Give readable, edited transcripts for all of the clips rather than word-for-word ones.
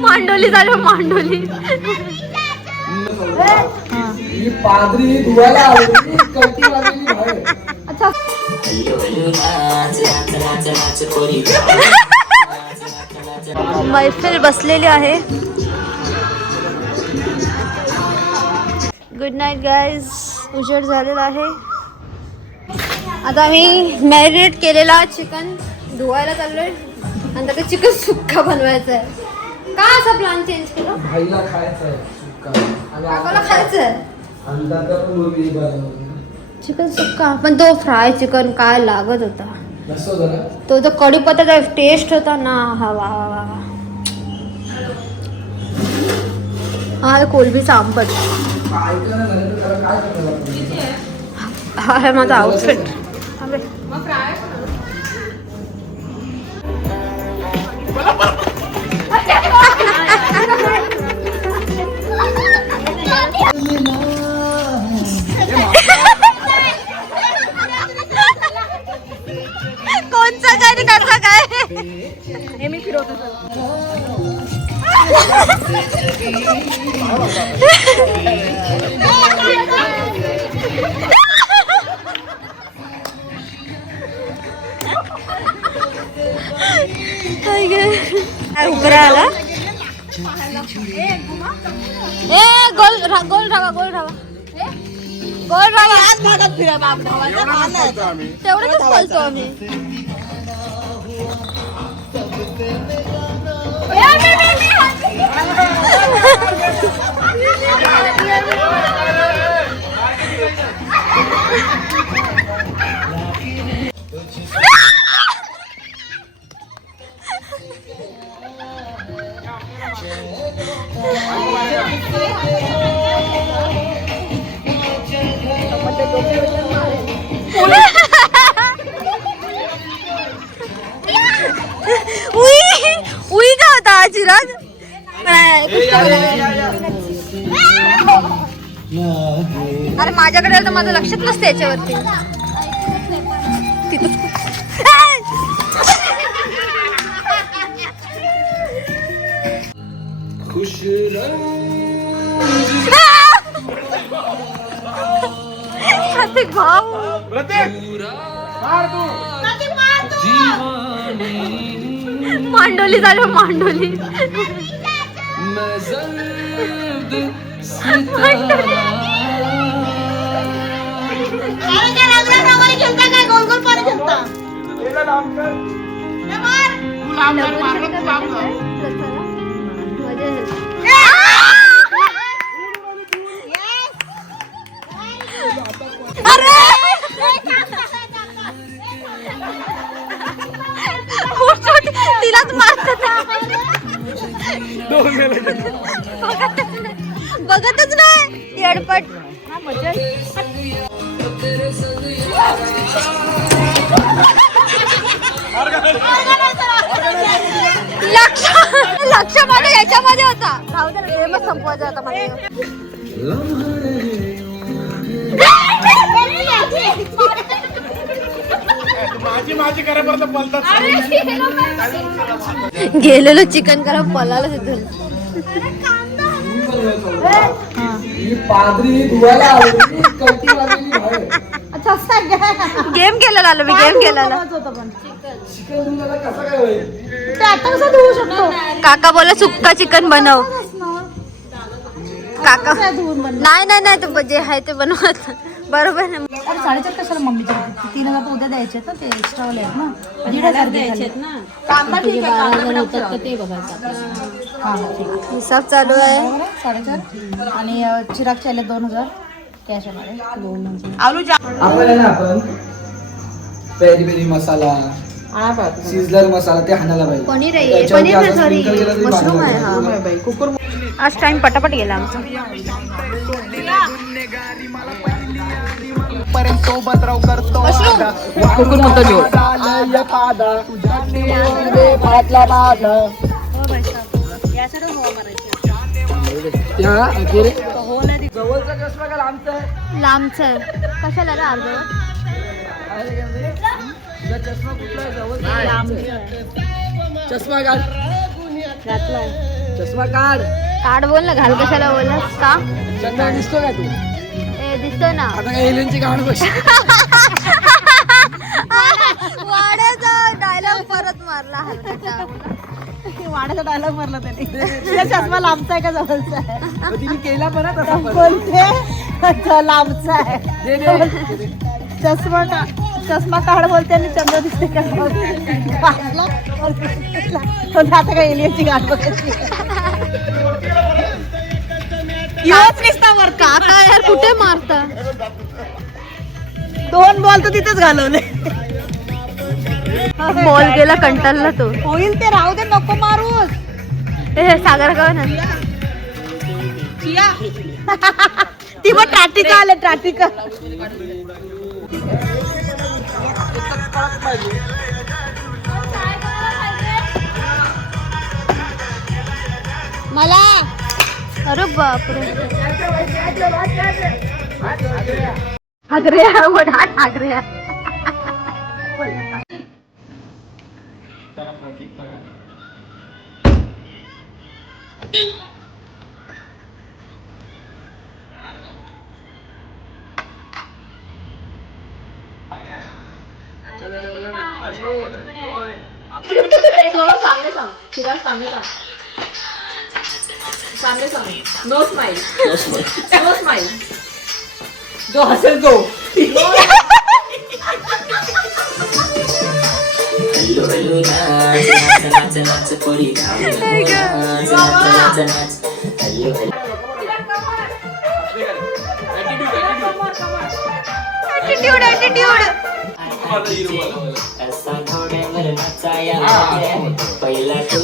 मांडोली झालं मांडोली. पादरी धुवायला आली कल्टी वाजली बाहेर. अच्छा मैफिल बसलेली आहे. Good night guys. उजेड झालेला आहे. आता आम्ही मॅरिनेट केलेला चिकन धुवायला चाललोय आणि आता चिकन सुक्का बनवायचा आहे. का असा प्लॅन चेंज केला? भाईला खायचं आहे सुक्का आणि काकाला खायचं आहे अंदाजा पण मुलगी बनवली. चिकन सुक्का. पण तो फ्राय चिकन काय लागत होता. कसं जरा तो जो कढीपत्त्याचा टेस्ट होता ना. हा वा वा वा. हा कोलबीचा आंबट. काय करायला झालं तर त्याला काय करायला लागतं? हा आहे माझा आउटफिट. कोणचा काय आणि कसा काय हे मी फिरवतो. उकरा आला. ए गोल गोल राहा गोल राहा गोल राहा. आज भागात फिरा तेवढंच बोलतो आम्ही. उई का होता चिराग. अरे माझ्याकडे तर माझं लक्षच नसतं याच्यावरती. भाऊ मांडोली झालं मांडोली. तिलाच मारतात. बघतच नाही येडपट. लक्ष माझ्या याच्यामध्ये होता. राहू दे गेमच संपवायचा आता मला. गेलेलो चिकन करा पलाला तिथून. पादरी धुवायला आली कल्टी वाजली बाहेर. अच्छा गेम केलेला आलो मी. गेम केलेला. चिकन धुवायला कसं काय होईल? ते आता कसं धुवू शकतो. काका बोला सुक्का चिकन बनव. काका नाही नाही नाही ते जे आहे ते बनवत बरोबर ना. अरे 4.5 कशाला मम्मीच्या 3,000 तर उद्या द्यायचे ना. ते एक्स्ट्रावाले आहेत ना. 1,500 द्यायचे आहेत ना. कांदा ठीक आहे. होतात ते बघायचं. हां ठीक. हिसाब चालू आहे. 4.5 आणि चिरागचे आले 2,000 कॅश आहे. आपण ना आपण पेरी पेरी मसाला सिझलर मसाला ते हाणायला पाहिजे. पनीर आहे. पनीर नाही सॉरी मशरूम आहे. हा आज टाइम पटापट गेला आमचा. कुकुर म्हणतो जोड. जवळचा चष्मा का लांबचा आहे? लांबचं कशाला रे अर्ध तुझा चष्मा कुठला आहे? जवळचा चष्मा काढ. घातलाय चष्मा काढ. काढ बोल ना, घाल कशाला बोललास का? चंद्रा दिसतो का तू? ए दिसतो ना. आता काय एलियनची गाण बस. वाड्याचा डायलॉग परत मारला हलकटा. वाड्याचा डायलॉग मारला त्याने. तुझा चष्मा लांबचा आहे का जवळचा आहे? तिने केला पण तसा पण. बोलते लांबचा आहे. दे, दे. चष्मा काढ बोलते आणि चंद्र दिसते का? आता काय एलियनची गाठ बघायची. काका यार कुठे मारता? 2 बॉल तर तिथेच घालवले. बॉल गेला कंटाळला तो. होईल ते राहू दे, नको मारूस. हे सागर का ना ती पण टाटिका आले टाटिका. मला. अरे बापरे. ठाकरे ठाकरे. No smile. जो हसेल तो.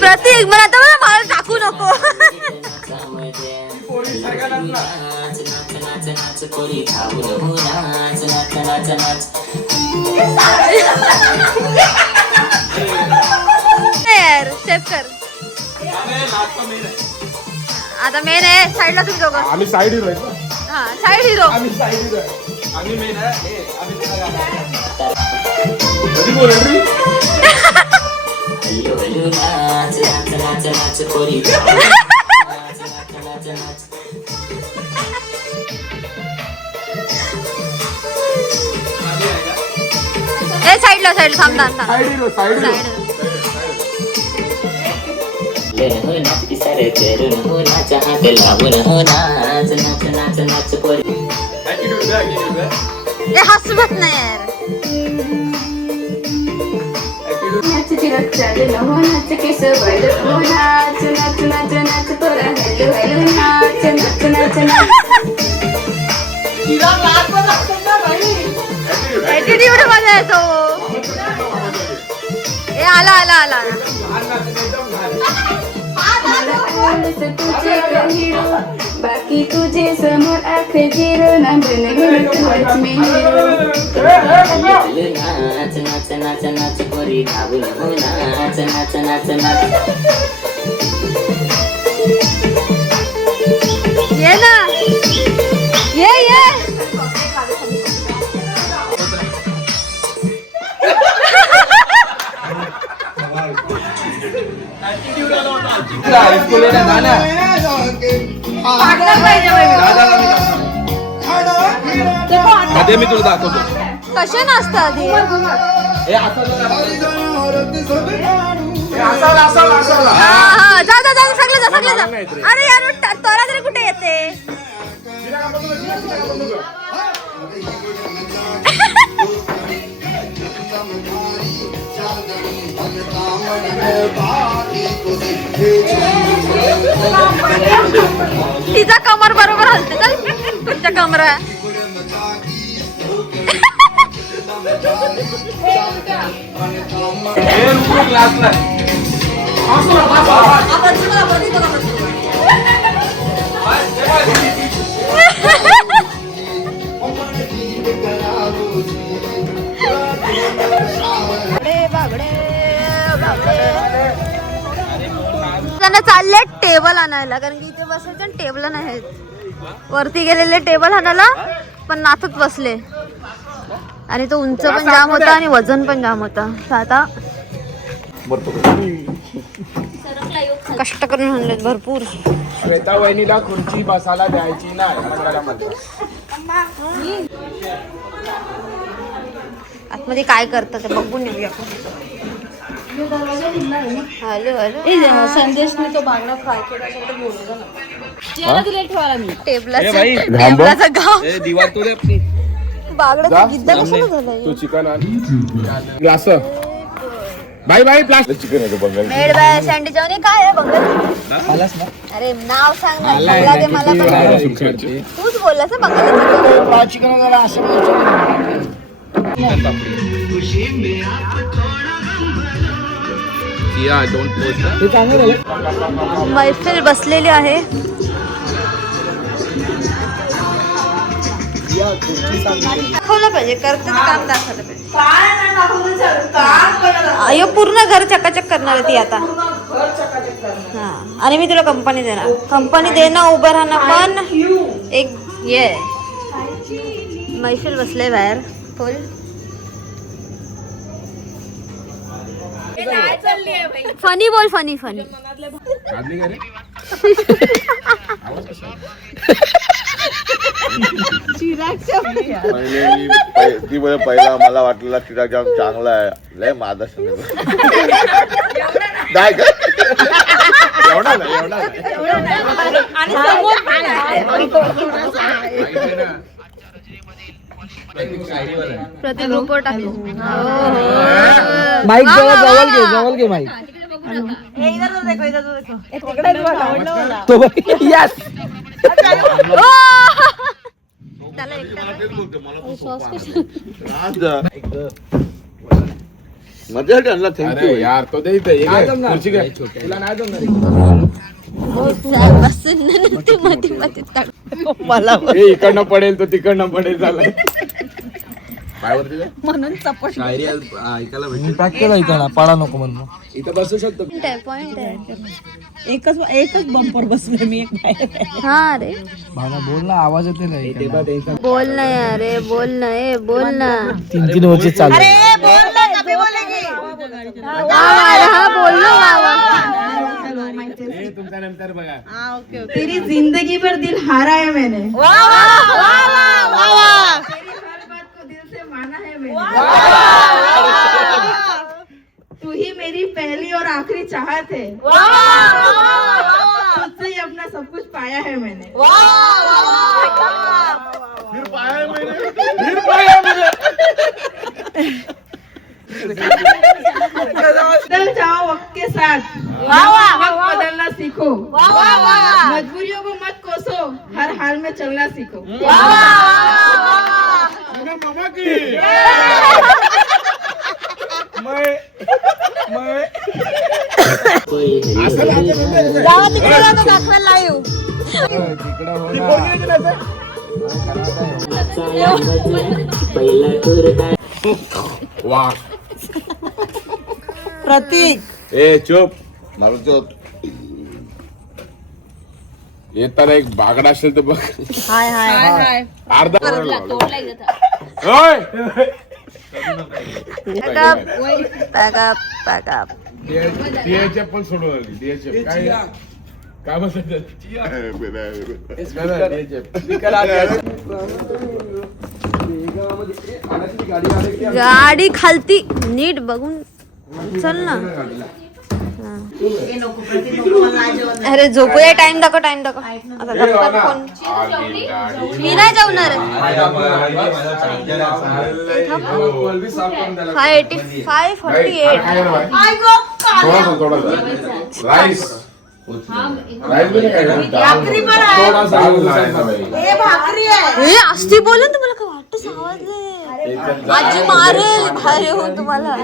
प्रतीक मला आता मला टाकू नको. यार सेफ कर. आता मेन आहे साईडला तुम्ही दोघं. आम्ही साईड हिरो आहे. हा साईड हिरो. आम्ही साईड हिरो आहे. आम्ही मेन आहे. आम्ही कधी बोलत रे? ए साईडला थांब थांब थांब. Side hero side hero. ए हसवत नाही यार. ऍटिट्यूड मध्ये आहे तो. ए आला आला आला. बाकी तुझे समोर आखे जिरो ना बन तुझ में ये ना ये इसको लेना गाना. मध्ये मी तुला दाखवतो. कसे नाचता आधी. हे हा हा जा जा जा सगळे जा सगळे जा. अरे यार तोरा तरी कुठे येते. तिचा कमर बरोबर हलते. चल तुमच्या कमरा. चालले टेबल टेबल आणायला, कारण की इथे बसायचे टेबल नाहीत. वरती गेलेले टेबल आणायला पण नाथच बसले आणि तो उंच पण जाम होता आणि वजन पण जाम होता. तर आता कष्ट करून आणलेत भरपूर. श्वेता वहिनीला खुर्ची बसायला द्यायची नाही. आतमध्ये काय करतात ते बघून येऊया. Hello hello. संदेशने तो बांगडा फ्राय केला असेल तर बोलवलं ना. याला दिले ठेवायला मी. टेबलाचा गाव दिवार तो दे अपनी. बागड्याचा गिद्दा कशाला झालाय? तू चिकन आण असं. बाय बाय प्लास्टिक चिकन आहे बंगाल. मेड बाय सँडी जाऊन काय आहे बंगाल? आलास ना अरे नाव सांग ना. बंगला दे मला पण. तूच बोललास ना बंगाली चिकन वगैरे असं डोंट पोस्ट. हे चांगलं झालं. मैफिल बसलेली आहे. दाखवलं पाहिजे, करते काम दाखवलं पाहिजे. अयो पूर्ण घर चकाचक करणार आहे ती आता. हा आणि मी तुला कंपनी देणार. कंपनी देणं उभं राहणं पण एक ये. मैफिल बसले बाहेर फुल. फनी बोल फनी फनी. पहिला मला वाटलेला चिराग जाम चांगला आहे. लय माझा नाही का एवढा नाही प्रत्येक ग्रुपवर टाकू. माईक जवळ घे माईक. तो यस. त्याला मजा आणला. थँक्यू यार तो दे इथे. खुर्ची घे. तुला नाही जमणार. इकडनं पडेल तो तिकडनं पडेल झालं. म्हणून चपट. शायरी ऐकायला भेटेल. पॅक केला इथं पाडा नको म्हणून. इथं बसू शकतो. पॉइंट आहे. एकच बंपर बसले मी. एक बाहेर. हा रे भावना बोल ना. आवाज येते नाही. बोल ना यार. बोल ना. बोल ना. 3 वर्षी चालू. हा बोललो तुमच्या नंतर बघा. तेरी जिंदगी भर दिल हारा है मैंने. तेरी हर बात को दिल से माना है मैंने. तू ही मेरी पहली और आखिरी चाहत है. तुझसे ही अपना सब कुछ पाया है मैंने. बदल जाओ वक्त के साथ. वक्त बदलना सीखो. मजबूरियों को मत कोसो. हर हाल में चलना सीखो. जावा तिकडे जातो दाखवायला येऊ. वा प्रतीक. ए चुप मारू. येताना एक बागडा असेल तर बघ. हाय हाय हाय. अर्धा DHF पण सोडून आली. DHF काय बसायचं. गाडी खालती नीट बघून चल ना. अरे झोपूया. टाइम दाखव. आता गप्पा कोण. मी नाही जेवणार. 585 48. राईस असती बोलून तुम्हाला काय वाटत समजले. आजी मारेल बाहेर येऊन तुम्हाला.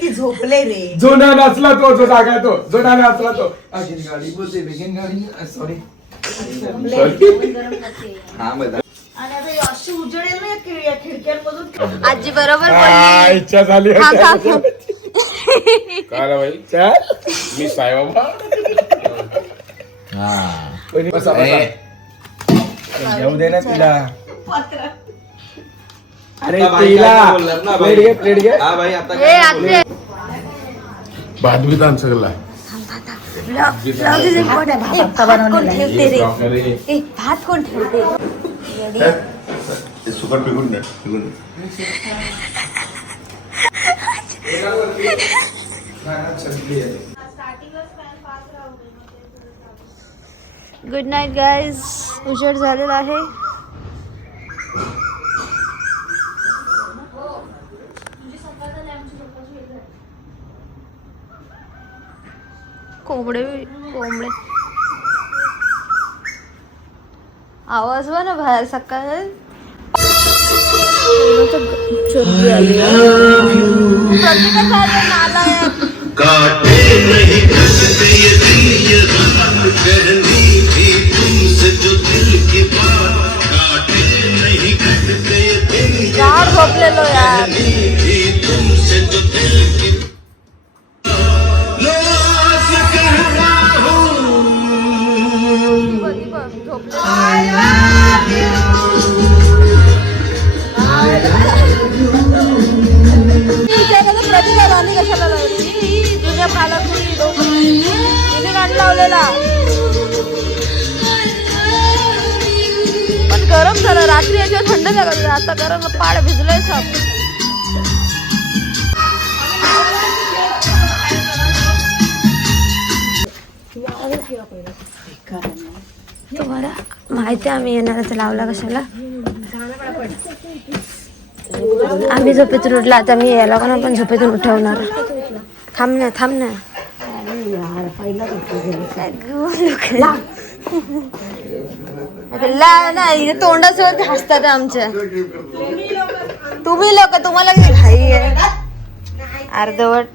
ती झोपले रे. जुना नसला तो जो जागा तो. जुना नसला तो. गाडी बोलते वेगन गाडी. सॉरी. अशी उजळेल ना खिडक्यांमधून. आजी बरोबर बोलली. इच्छा झाली. थांब. काय बाई चल मी साईबाबा कोणी बसा घेऊ दे ना तिला अरे तिला प्लेट घे हे आत्रे भात बीत आण सगळं भात कोण ठेवते सुकट पिकून दे गुड नाईट गाईज. उजेड झालेला आहे. कोंबडे आवाज वा ना बाहेर सकाळ चोरी आली गाढ झोपलेलो यार. प्रतिभा गांधी कशाला लावली जुन्या गाणी लावलेला पण गरम झालं रात्री याच्यावर थंड झालं आता गरम पाड भिजलंय सब. तुम्हाला माहिती आम्ही येणार लावला कशाला आम्ही झोपेतून उठला आता मी याला पण आपण झोपेतून उठवणार. थांब ना तोंडासोबत हसतात आमच्या. तुम्ही लोक तुम्हाला किती घाई आहे अर्धवट.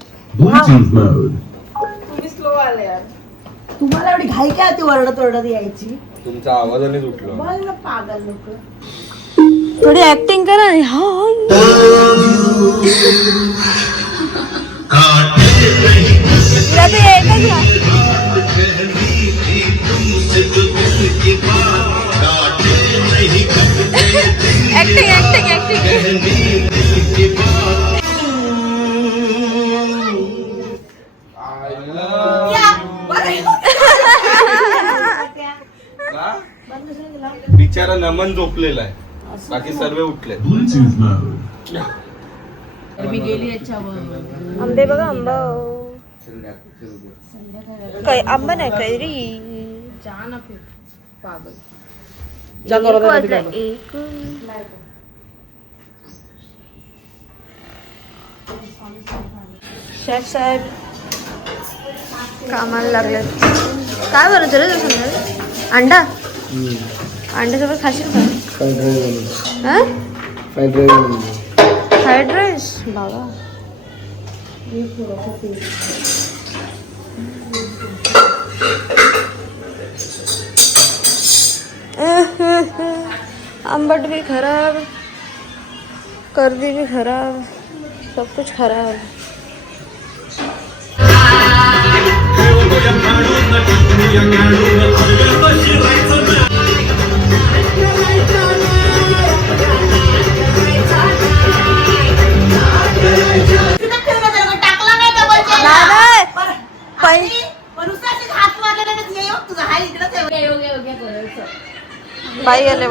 तुम्हाला एवढी घाई काय ती ओरडत यायची तुमचा आवाजाने उठलो पागल लोक. थोडी ऍक्टिंग करा. बिचारा नमन झोपलेला आहे बाकी सर्व उठले. मी गेली याच्यावर आंबे बघा आंबा काय आंबा नाही कैरी शेफ साहेब कामाला लागले. काय बनवतो रे संध्याकाळी अंडा अंड्यासोबत खाशील का फ्राईड राईस बाबा. आंबट भी खराब कर्दी भी खराब सब कुछ खराब. बाई आले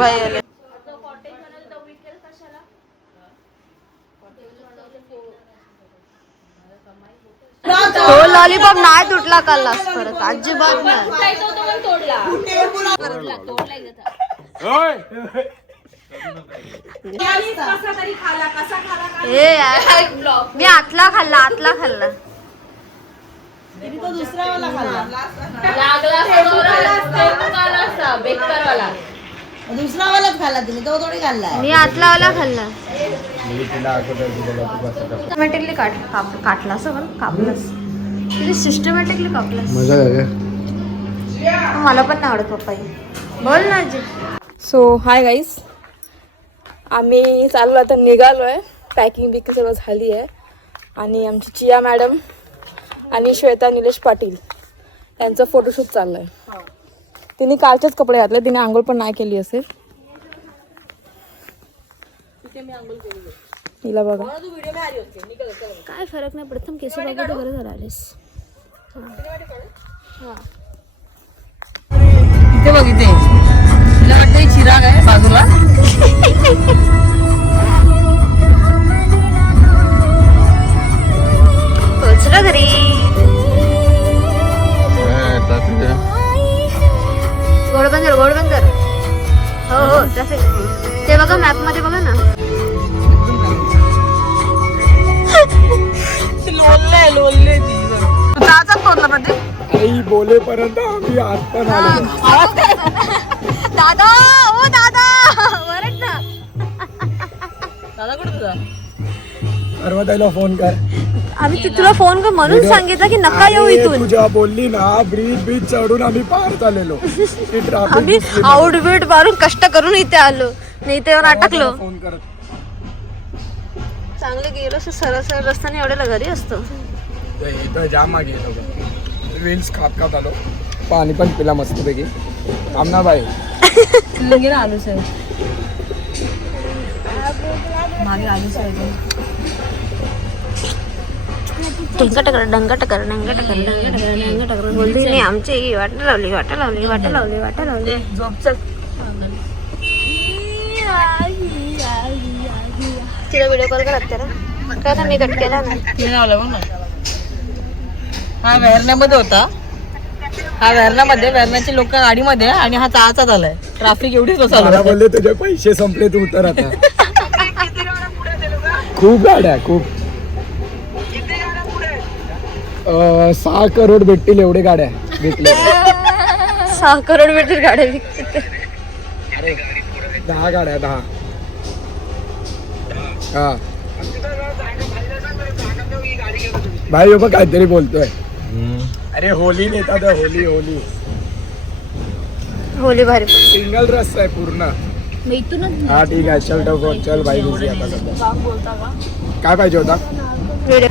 हो लॉलीपॉप नाही तुटला कालच परत अजिबात नाही. मी आतला खाल्ला दुसरा वालाच खाल्ला तिने तो थोडी खाल्ला. मी आतला वाला खाल्ला. सिस्टमॅटिकली काटला असं पण कापलास किती सिस्टमॅटिकली कापलास. मला पण नाही आवडत पप्पाई. बोल ना जी. सो हाय गाईस, आम्ही चाललो आता निघालो आहे. पॅकिंग बिकिंग सगळं झाली आहे आणि आमची चिया मॅडम आणि श्वेता निलेश पाटील यांचं फोटोशूट चाललंय. तिने कालचेच कपडे घातले, तिने आंघोळ पण नाही केली असेल. तिला बघा काय फरक नाही प्रथम केस बघा तर बरं झालं आलेस. इथे बघ, इथे तिला वाटतं चिराग आहे बाजूला. पोचलं घरी. गोडबंदर गोडबंदर. हो हो ट्रॅफिक ते बघा मॅप मध्ये बघा ना. लोलले ती जायचं तोंडला आई बोलेपर्यंत आम्ही आत पण आलो. दादा ओ दादा वरड ना. दादा कुठे तुझा? पर्वताईला फोन कर. आम्ही तुला फोन कर म्हणून सांगितलं की नका येऊ अरे, इथून. तुझ्या बोलली ना ब्रिज चढून आम्ही पार चाललेलो. ती traffic आम्ही दिसली. आउटबीट मारून कष्ट करून इथे आलो नाही इथे येऊन अटकलो. फोन करत चांगलं गेलो असं सरळ सरळ रस्त्याने एवढ्याला घरी असतो. इथं जाम मागे येतो. रील्स खात आलो. पाणी पण पिला मस्तपैकी. आमना बाई लगेच आलू साहेब मागे आलू साहेब डंगटकर बोलते नाही आमची वाट लावली वाट लावली वाट लावली वाट लावली. झोपचं तिला व्हिडिओ कॉल कर त्याला का मी कट केला ना. तिने लावलं बघ ना. हा वेर्ण्यामध्ये होता. हा वेर्ण्यामध्ये वेर्ण्याचे लोक गाडीमध्ये आणि हा चाचा झालाय. ट्रॅफिक एवढीच मला चालू. बोलले तुझे पैसे संपले तू उतर आता. खूप गाड्या खूप 6 करोड भेटतील एवढे गाड्या भेटले. 6 करोड भेटतील गाड्या विकते. 10 गाड्या 10. हा भाई बघ काहीतरी बोलतोय. अरे होली नेतात होली होली. होली भारी पण सिंगल रस्ता आहे पूर्ण. हा ठीक आहे चल भाई बिझी आता सध्या. काय पाहिजे होता व्हिडिओ